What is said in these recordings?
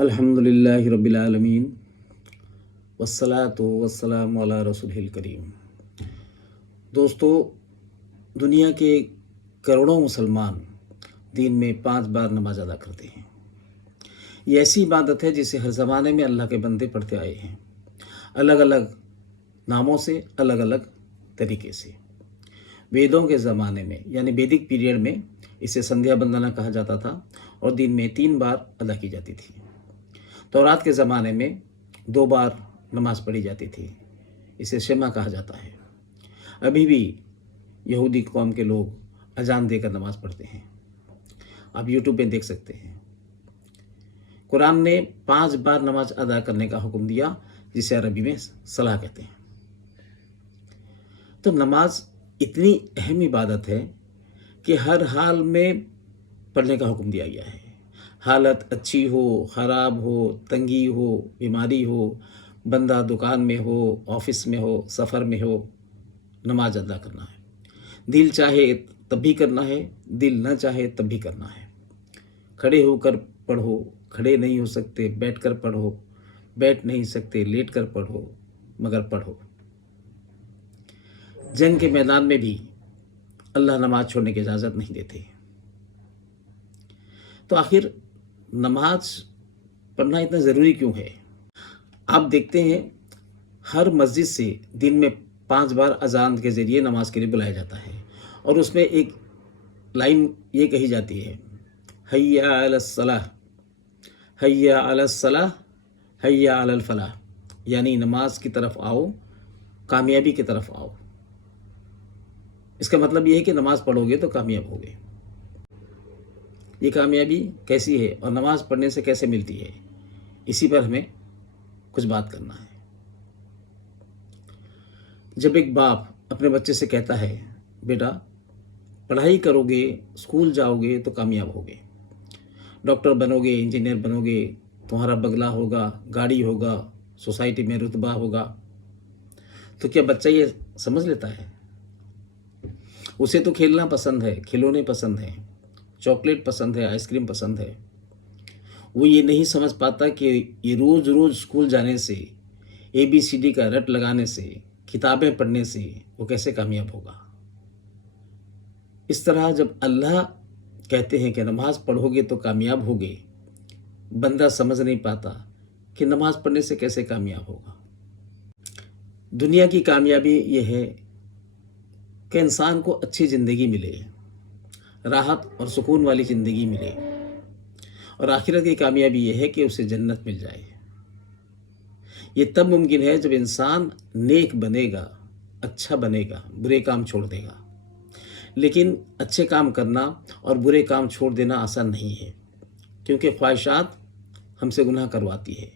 الحمدللہ رب العالمین والصلاۃ والسلام علی رسولہ الکریم۔ دوستو، دنیا کے کروڑوں مسلمان دن میں 5 بار نماز ادا کرتے ہیں۔ یہ ایسی عبادت ہے جسے ہر زمانے میں اللہ کے بندے پڑھتے آئے ہیں، الگ الگ ناموں سے، الگ الگ طریقے سے۔ ویدوں کے زمانے میں یعنی ویدک پیریڈ میں اسے سندھیا بندنا کہا جاتا تھا اور دن میں 3 بار ادا کی جاتی تھی۔ تورات کے زمانے میں 2 بار نماز پڑھی جاتی تھی، اسے شمع کہا جاتا ہے۔ ابھی بھی یہودی قوم کے لوگ اذان دے کر نماز پڑھتے ہیں، آپ یوٹیوب پہ دیکھ سکتے ہیں۔ قرآن نے 5 بار نماز ادا کرنے کا حکم دیا، جسے عربی میں صلاح کہتے ہیں۔ تو نماز اتنی اہم عبادت ہے کہ ہر حال میں پڑھنے کا حکم دیا گیا ہے۔ حالت اچھی ہو، خراب ہو، تنگی ہو، بیماری ہو، بندہ دکان میں ہو، آفس میں ہو، سفر میں ہو، نماز ادا کرنا ہے۔ دل چاہے تب بھی کرنا ہے، دل نہ چاہے تب بھی کرنا ہے۔ کھڑے ہو کر پڑھو، کھڑے نہیں ہو سکتے بیٹھ کر پڑھو، بیٹھ نہیں سکتے لیٹ کر پڑھو، مگر پڑھو۔ جنگ کے میدان میں بھی اللہ نماز چھوڑنے کی اجازت نہیں دیتے۔ تو آخر نماز پڑھنا اتنا ضروری کیوں ہے؟ آپ دیکھتے ہیں ہر مسجد سے دن میں 5 بار اذان کے ذریعے نماز کے لیے بلایا جاتا ہے، اور اس میں ایک لائن یہ کہی جاتی ہے، حی علی الصلاح، حی علی الصلاح، حی علی الفلاح، یعنی نماز کی طرف آؤ، کامیابی کی طرف آؤ۔ اس کا مطلب یہ ہے کہ نماز پڑھو گے تو کامیاب ہوگے۔ یہ کامیابی کیسی ہے اور نماز پڑھنے سے کیسے ملتی ہے، اسی پر ہمیں کچھ بات کرنا ہے۔ جب ایک باپ اپنے بچے سے کہتا ہے، بیٹا پڑھائی کرو گے، اسکول جاؤ گے تو کامیاب ہوگے، ڈاکٹر بنو گے، انجینئر بنو گے، تمہارا بنگلہ ہوگا، گاڑی ہوگا، سوسائٹی میں رتبہ ہوگا، تو کیا بچہ یہ سمجھ لیتا ہے؟ اسے تو کھیلنا پسند ہے، کھلونے پسند ہیں، چاکلیٹ پسند ہے، آئس کریم پسند ہے۔ وہ یہ نہیں سمجھ پاتا کہ یہ روز روز اسکول جانے سے، ABCD کا رٹ لگانے سے، کتابیں پڑھنے سے وہ کیسے کامیاب ہوگا۔ اس طرح جب اللہ کہتے ہیں کہ نماز پڑھو گے تو کامیاب ہوگے، بندہ سمجھ نہیں پاتا کہ نماز پڑھنے سے کیسے کامیاب ہوگا۔ دنیا کی کامیابی یہ ہے کہ انسان کو اچھی زندگی ملے، راحت اور سکون والی زندگی ملے، اور آخرت کی کامیابی یہ ہے کہ اسے جنت مل جائے۔ یہ تب ممکن ہے جب انسان نیک بنے گا، اچھا بنے گا، برے کام چھوڑ دے گا۔ لیکن اچھے کام کرنا اور برے کام چھوڑ دینا آسان نہیں ہے، کیونکہ خواہشات ہم سے گناہ کرواتی ہے۔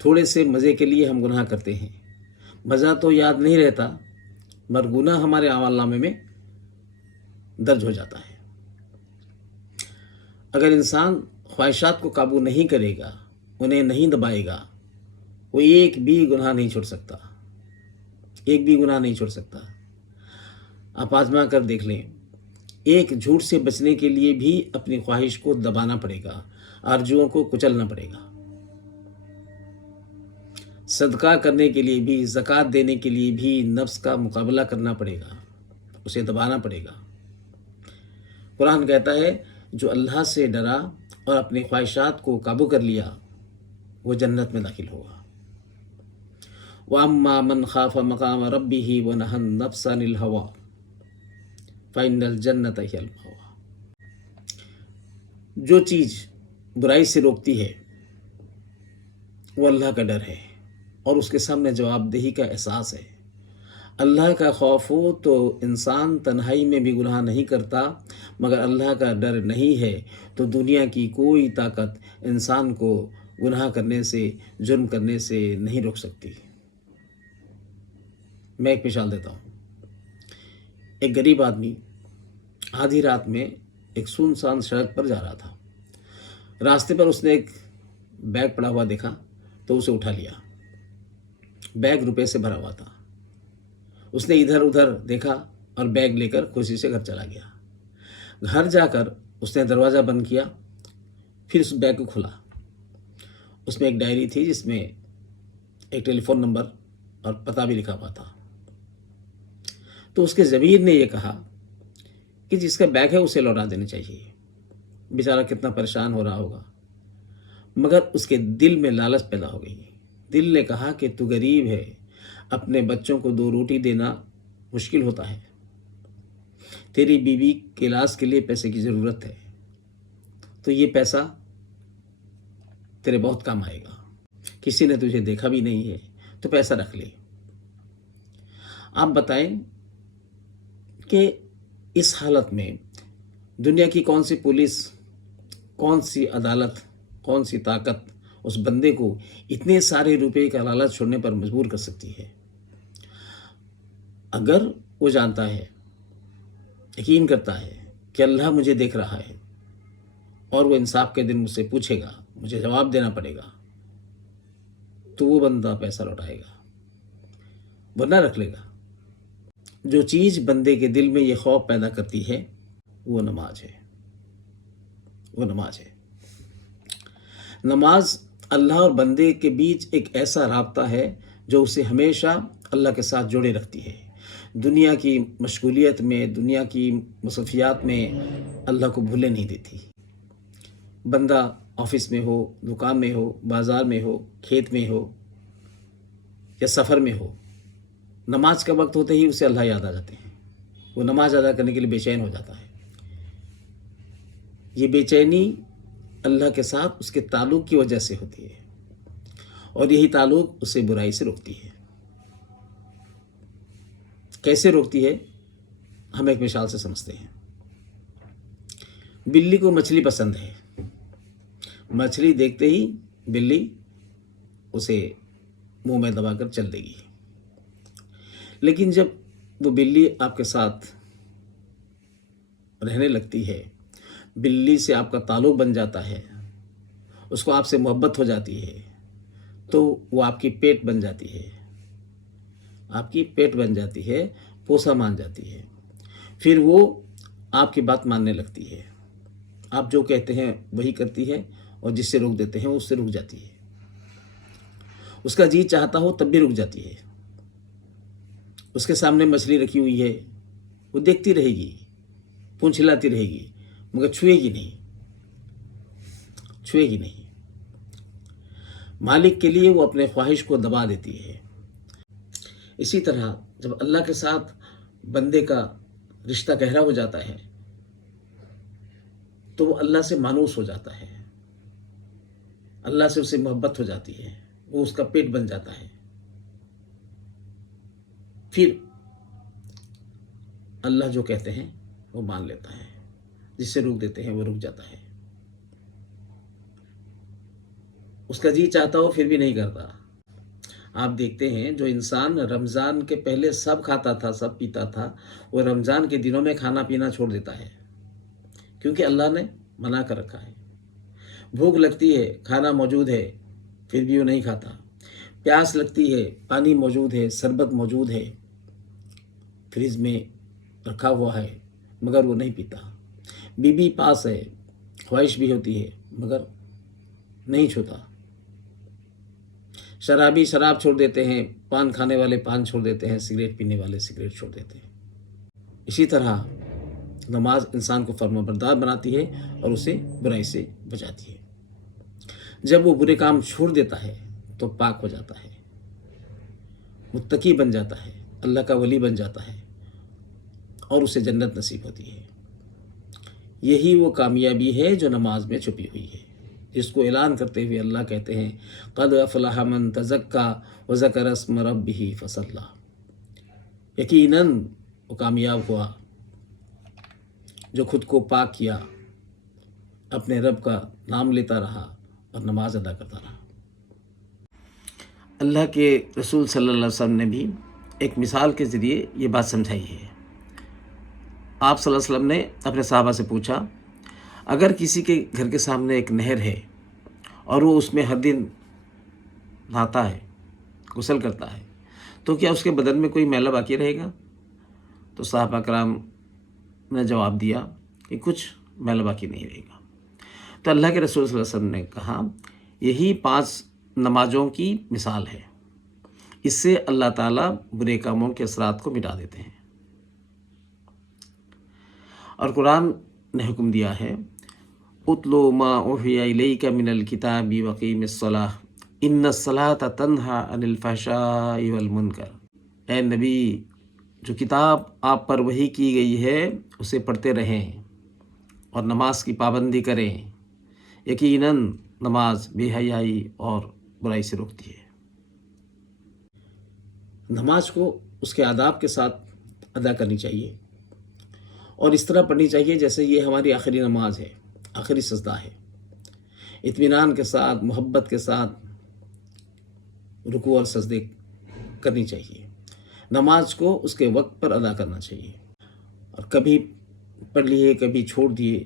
تھوڑے سے مزے کے لیے ہم گناہ کرتے ہیں، مزہ تو یاد نہیں رہتا، مگر گناہ ہمارے اعمال نامے میں درج ہو جاتا ہے۔ اگر انسان خواہشات کو قابو نہیں کرے گا، انہیں نہیں دبائے گا، وہ ایک بھی گناہ نہیں چھوڑ سکتا، ایک بھی گناہ نہیں چھوڑ سکتا۔ آپ آزما کر دیکھ لیں، ایک جھوٹ سے بچنے کے لیے بھی اپنی خواہش کو دبانا پڑے گا، آرزوؤں کو کچلنا پڑے گا۔ صدقہ کرنے کے لیے بھی، زکوٰۃ دینے کے لیے بھی نفس کا مقابلہ کرنا پڑے گا، اسے دبانا پڑے گا۔ قرآن کہتا ہے، جو اللہ سے ڈرا اور اپنی خواہشات کو قابو کر لیا، وہ جنت میں داخل ہوگا۔ وَأَمَّا مَنْ خَافَ مَقَامَ رَبِّهِ وَنَهَى النَّفْسَ عَنِ الْهَوَىٰ فَإِنَّ الْجَنَّةَ هِيَ الْمَأْوَىٰ۔ جو چیز برائی سے روکتی ہے وہ اللہ کا ڈر ہے، اور اس کے سامنے جواب دہی کا احساس ہے۔ اللہ کا خوف ہو تو انسان تنہائی میں بھی گناہ نہیں کرتا، مگر اللہ کا ڈر نہیں ہے تو دنیا کی کوئی طاقت انسان کو گناہ کرنے سے، جرم کرنے سے نہیں روک سکتی۔ میں ایک مثال دیتا ہوں۔ ایک غریب آدمی آدھی رات میں ایک سنسان سڑک پر جا رہا تھا۔ راستے پر اس نے ایک بیگ پڑا ہوا دیکھا تو اسے اٹھا لیا۔ بیگ روپے سے بھرا ہوا تھا۔ اس نے ادھر ادھر دیکھا اور بیگ لے کر خوشی سے گھر چلا گیا۔ گھر جا کر اس نے دروازہ بند کیا، پھر اس بیگ کو کھولا اس میں ایک ڈائری تھی جس میں ایک ٹیلی فون نمبر اور پتہ بھی لکھا ہوا تھا۔ تو اس کے ضمیر نے یہ کہا کہ جس کا بیگ ہے اسے لوٹا دینا چاہیے، بیچارہ کتنا پریشان ہو رہا ہوگا۔ مگر اس کے دل میں لالچ پیدا ہو گئی۔ دل نے کہا کہ تو غریب ہے، اپنے بچوں کو 2 روٹی دینا مشکل ہوتا ہے، تیری بیوی کے علاج کے لیے پیسے کی ضرورت ہے، تو یہ پیسہ تیرے بہت کام آئے گا، کسی نے تجھے دیکھا بھی نہیں ہے تو پیسہ رکھ لے۔ آپ بتائیں کہ اس حالت میں دنیا کی کون سی پولیس، کون سی عدالت، کون سی طاقت اس بندے کو اتنے سارے روپے کا لالچ چھوڑنے پر مجبور کر سکتی ہے؟ اگر وہ جانتا ہے، یقین کرتا ہے کہ اللہ مجھے دیکھ رہا ہے اور وہ انصاف کے دن مجھ سے پوچھے گا، مجھے جواب دینا پڑے گا، تو وہ بندہ پیسہ لوٹائے گا ورنہ رکھ لے گا۔ جو چیز بندے کے دل میں یہ خوف پیدا کرتی ہے وہ نماز ہے، وہ نماز ہے۔ نماز اللہ اور بندے کے بیچ ایک ایسا رابطہ ہے جو اسے ہمیشہ اللہ کے ساتھ جوڑے رکھتی ہے۔ دنیا کی مشغولیت میں، دنیا کی مصروفیات میں اللہ کو بھولے نہیں دیتی۔ بندہ آفس میں ہو، دکان میں ہو، بازار میں ہو، کھیت میں ہو یا سفر میں ہو، نماز کا وقت ہوتے ہی اسے اللہ یاد آ جاتے ہیں۔ وہ نماز ادا کرنے کے لیے بے چین ہو جاتا ہے۔ یہ بے چینی اللہ کے ساتھ اس کے تعلق کی وجہ سے ہوتی ہے، اور یہی تعلق اسے برائی سے روکتی ہے۔ کیسے روکتی ہے؟ ہم ایک مثال سے سمجھتے ہیں۔ بلی کو مچھلی پسند ہے، مچھلی دیکھتے ہی بلی اسے منہ میں دبا کر چل دے گی، لیکن جب وہ بلی آپ کے ساتھ رہنے لگتی ہے، بلی سے آپ کا تعلق بن جاتا ہے، اس کو آپ سے محبت ہو جاتی ہے، تو وہ آپ کی پیٹ بن جاتی ہے، آپ کی پیٹ بن جاتی ہے، پوسا مان جاتی ہے۔ پھر وہ آپ کی بات ماننے لگتی ہے، آپ جو کہتے ہیں وہی کرتی ہے، اور جس سے روک دیتے ہیں اس سے رک جاتی ہے۔ اس کا جی چاہتا ہو تب بھی رک جاتی ہے۔ اس کے سامنے مچھلی رکھی ہوئی ہے، وہ دیکھتی رہے گی، پونچھ ہلاتی رہے گی، مگر چھوئے گی نہیں، چھوئے گی نہیں۔ مالک کے لیے وہ اپنے خواہش کو دبا دیتی ہے۔ اسی طرح جب اللہ کے ساتھ بندے کا رشتہ گہرا ہو جاتا ہے تو وہ اللہ سے مانوس ہو جاتا ہے، اللہ سے اسے محبت ہو جاتی ہے، وہ اس کا پیٹ بن جاتا ہے۔ پھر اللہ جو کہتے ہیں وہ مان لیتا ہے، جس سے روک دیتے ہیں وہ رک جاتا ہے۔ اس کا جی چاہتا ہو پھر بھی نہیں کرتا۔ آپ دیکھتے ہیں جو انسان رمضان کے پہلے سب کھاتا تھا، سب پیتا تھا، وہ رمضان کے دنوں میں کھانا پینا چھوڑ دیتا ہے، کیونکہ اللہ نے منع کر رکھا ہے۔ بھوک لگتی ہے، کھانا موجود ہے، پھر بھی وہ نہیں کھاتا۔ پیاس لگتی ہے، پانی موجود ہے، شربت موجود ہے، فریج میں رکھا ہوا ہے، مگر وہ نہیں پیتا۔ بیوی پاس ہے، خواہش بھی ہوتی ہے، مگر نہیں چھوتا۔ شرابی شراب چھوڑ دیتے ہیں، پان کھانے والے پان چھوڑ دیتے ہیں، سگریٹ پینے والے سگریٹ چھوڑ دیتے ہیں۔ اسی طرح نماز انسان کو فرمانبردار بناتی ہے اور اسے برائی سے بچاتی ہے۔ جب وہ برے کام چھوڑ دیتا ہے تو پاک ہو جاتا ہے، متقی بن جاتا ہے، اللہ کا ولی بن جاتا ہے، اور اسے جنت نصیب ہوتی ہے۔ یہی وہ کامیابی ہے جو نماز میں چھپی ہوئی ہے، جس کو اعلان کرتے ہوئے اللہ کہتے ہیں قد افلح من تزکا وذکر اسم ربہ فصلی۔ یقیناً وہ کامیاب ہوا جو خود کو پاک کیا، اپنے رب کا نام لیتا رہا اور نماز ادا کرتا رہا۔ اللہ کے رسول صلی اللہ علیہ وسلم نے بھی ایک مثال کے ذریعے یہ بات سمجھائی ہے۔ آپ صلی اللہ علیہ وسلم نے اپنے صحابہ سے پوچھا، اگر کسی کے گھر کے سامنے ایک نہر ہے اور وہ اس میں ہر دن نہاتا ہے، غسل کرتا ہے، تو کیا اس کے بدن میں کوئی میلہ باقی رہے گا؟ تو صحابہ کرام نے جواب دیا کہ کچھ میلہ باقی نہیں رہے گا۔ تو اللہ کے رسول صلی اللہ علیہ وسلم نے کہا یہی 5 نمازوں کی مثال ہے۔ اس سے اللہ تعالیٰ برے کاموں کے اثرات کو مٹا دیتے ہیں۔ اور قرآن نے حکم دیا ہے اتلو ما اوحی الیک من الکتاب وقیم الصلاۃ ان الصلاۃ تنہی عن الفحشاء والمنکر۔ اے نبی، جو کتاب آپ پر وحی کی گئی ہے اسے پڑھتے رہیں اور نماز کی پابندی کریں، یقیناً نماز بے حیائی اور برائی سے روکتی ہے۔ نماز کو اس کے آداب کے ساتھ ادا کرنی چاہیے اور اس طرح پڑھنی چاہیے جیسے یہ ہماری آخری نماز ہے، آخری سجدہ ہے۔ اطمینان کے ساتھ، محبت کے ساتھ رکوع اور سجدے کرنی چاہیے۔ نماز کو اس کے وقت پر ادا کرنا چاہیے، اور کبھی پڑھ لیے کبھی چھوڑ دیے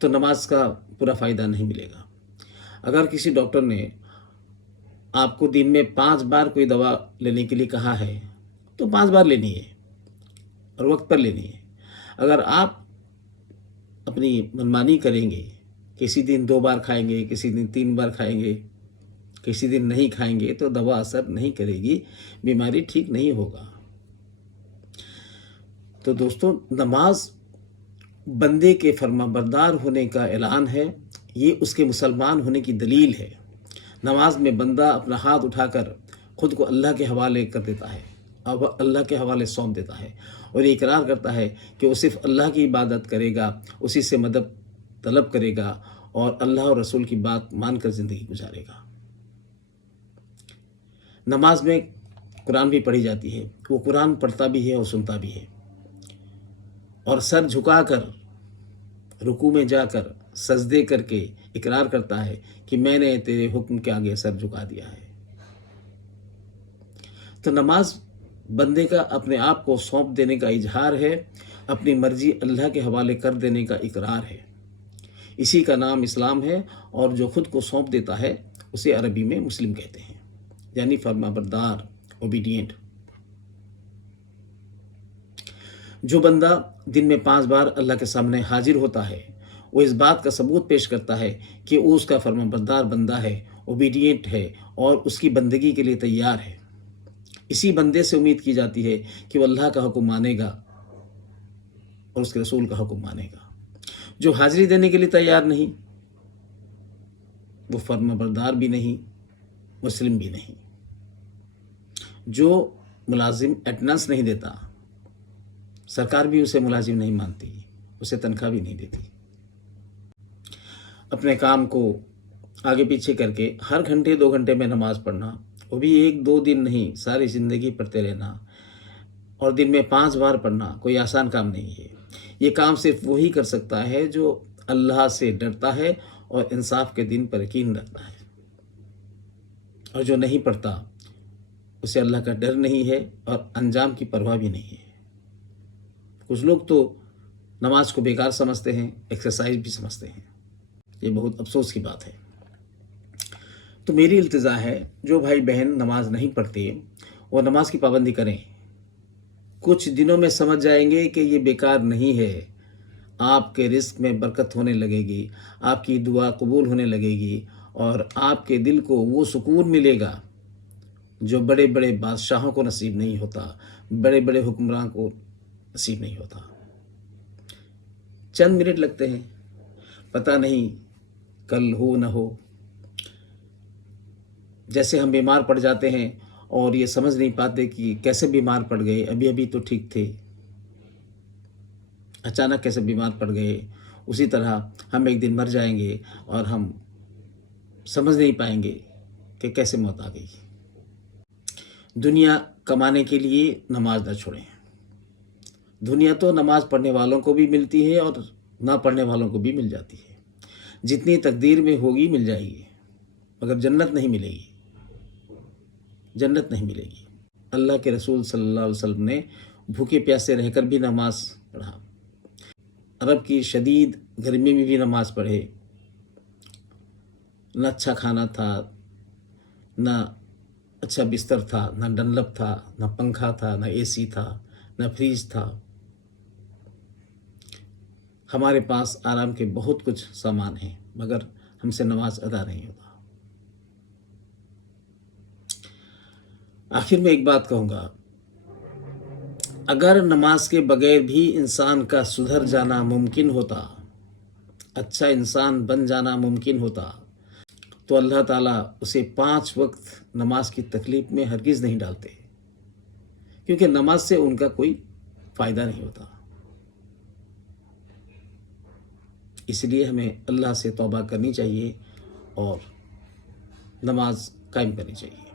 تو نماز کا پورا فائدہ نہیں ملے گا۔ اگر کسی ڈاکٹر نے آپ کو دن میں 5 بار کوئی دوا لینے کے لیے کہا ہے تو 5 بار لینی ہے اور وقت پر لینی ہے۔ اگر آپ اپنی منمانی کریں گے، کسی دن 2 بار کھائیں گے، کسی دن 3 بار کھائیں گے، کسی دن نہیں کھائیں گے تو دوا اثر نہیں کرے گی، بیماری ٹھیک نہیں ہوگا۔ تو دوستو، نماز بندے کے فرما بردار ہونے کا اعلان ہے، یہ اس کے مسلمان ہونے کی دلیل ہے۔ نماز میں بندہ اپنا ہاتھ اٹھا کر خود کو اللہ کے حوالے کر دیتا ہے، اب اللہ کے حوالے سونپ دیتا ہے، اور یہ اقرار کرتا ہے کہ وہ صرف اللہ کی عبادت کرے گا، اسی سے مدد طلب کرے گا اور اللہ اور رسول کی بات مان کر زندگی گزارے گا۔ نماز میں قرآن بھی پڑھی جاتی ہے، وہ قرآن پڑھتا بھی ہے اور سنتا بھی ہے، اور سر جھکا کر رکوع میں جا کر سجدے کر کے اقرار کرتا ہے کہ میں نے تیرے حکم کے آگے سر جھکا دیا ہے۔ تو نماز بندے کا اپنے آپ کو سونپ دینے کا اظہار ہے، اپنی مرضی اللہ کے حوالے کر دینے کا اقرار ہے۔ اسی کا نام اسلام ہے، اور جو خود کو سونپ دیتا ہے اسے عربی میں مسلم کہتے ہیں، یعنی فرما بردار، اوبیڈینٹ۔ جو بندہ دن میں 5 بار اللہ کے سامنے حاضر ہوتا ہے، وہ اس بات کا ثبوت پیش کرتا ہے کہ وہ اس کا فرما بردار بندہ ہے، اوبیڈینٹ ہے، اور اس کی بندگی کے لیے تیار ہے۔ اسی بندے سے امید کی جاتی ہے کہ وہ اللہ کا حکم مانے گا اور اس کے رسول کا حکم مانے گا۔ جو حاضری دینے کے لیے تیار نہیں، وہ فرما بردار بھی نہیں، مسلم بھی نہیں۔ جو ملازم اٹینڈنس نہیں دیتا، سرکار بھی اسے ملازم نہیں مانتی، اسے تنخواہ بھی نہیں دیتی۔ اپنے کام کو آگے پیچھے کر کے ہر گھنٹے 2 گھنٹے میں نماز پڑھنا، وہ بھی 1-2 دن نہیں، ساری زندگی پڑھتے رہنا، اور دن میں 5 بار پڑھنا کوئی آسان کام نہیں ہے۔ یہ کام صرف وہی کر سکتا ہے جو اللہ سے ڈرتا ہے اور انصاف کے دن پر یقین رکھتا ہے، اور جو نہیں پڑھتا اسے اللہ کا ڈر نہیں ہے اور انجام کی پرواہ بھی نہیں ہے۔ کچھ لوگ تو نماز کو بیکار سمجھتے ہیں، ایکسرسائز بھی سمجھتے ہیں، یہ بہت افسوس کی بات ہے۔ تو میری التجا ہے، جو بھائی بہن نماز نہیں پڑھتے وہ نماز کی پابندی کریں۔ کچھ دنوں میں سمجھ جائیں گے کہ یہ بیکار نہیں ہے، آپ کے رزق میں برکت ہونے لگے گی، آپ کی دعا قبول ہونے لگے گی، اور آپ کے دل کو وہ سکون ملے گا جو بڑے بڑے بادشاہوں کو نصیب نہیں ہوتا، بڑے بڑے حکمران کو نصیب نہیں ہوتا۔ چند منٹ لگتے ہیں، پتہ نہیں کل ہو نہ ہو۔ جیسے ہم بیمار پڑ جاتے ہیں اور یہ سمجھ نہیں پاتے کہ کیسے بیمار پڑ گئے، ابھی تو ٹھیک تھے، اچانک کیسے بیمار پڑ گئے، اسی طرح ہم ایک دن مر جائیں گے اور ہم سمجھ نہیں پائیں گے کہ کیسے موت آ گئی۔ دنیا کمانے کے لیے نماز نہ چھوڑیں۔ دنیا تو نماز پڑھنے والوں کو بھی ملتی ہے اور نہ پڑھنے والوں کو بھی مل جاتی ہے، جتنی تقدیر میں ہوگی مل جائے گی، مگر جنت نہیں ملے گی، جنت نہیں ملے گی۔ اللہ کے رسول صلی اللہ علیہ وسلم نے بھوکے پیاسے رہ کر بھی نماز پڑھا، عرب کی شدید گرمی میں بھی نماز پڑھے، نہ اچھا کھانا تھا، نہ اچھا بستر تھا، نہ ڈنلپ تھا، نہ پنکھا تھا، نہ اے سی تھا، نہ فریج تھا۔ ہمارے پاس آرام کے بہت کچھ سامان ہیں، مگر ہم سے نماز ادا نہیں ہوتا۔ آخر میں ایک بات کہوں گا، اگر نماز کے بغیر بھی انسان کا سدھر جانا ممکن ہوتا، اچھا انسان بن جانا ممکن ہوتا، تو اللہ تعالیٰ اسے 5 وقت نماز کی تکلیف میں ہرگز نہیں ڈالتے، کیونکہ نماز سے ان کا کوئی فائدہ نہیں ہوتا۔ اس لیے ہمیں اللہ سے توبہ کرنی چاہیے اور نماز قائم کرنی چاہیے۔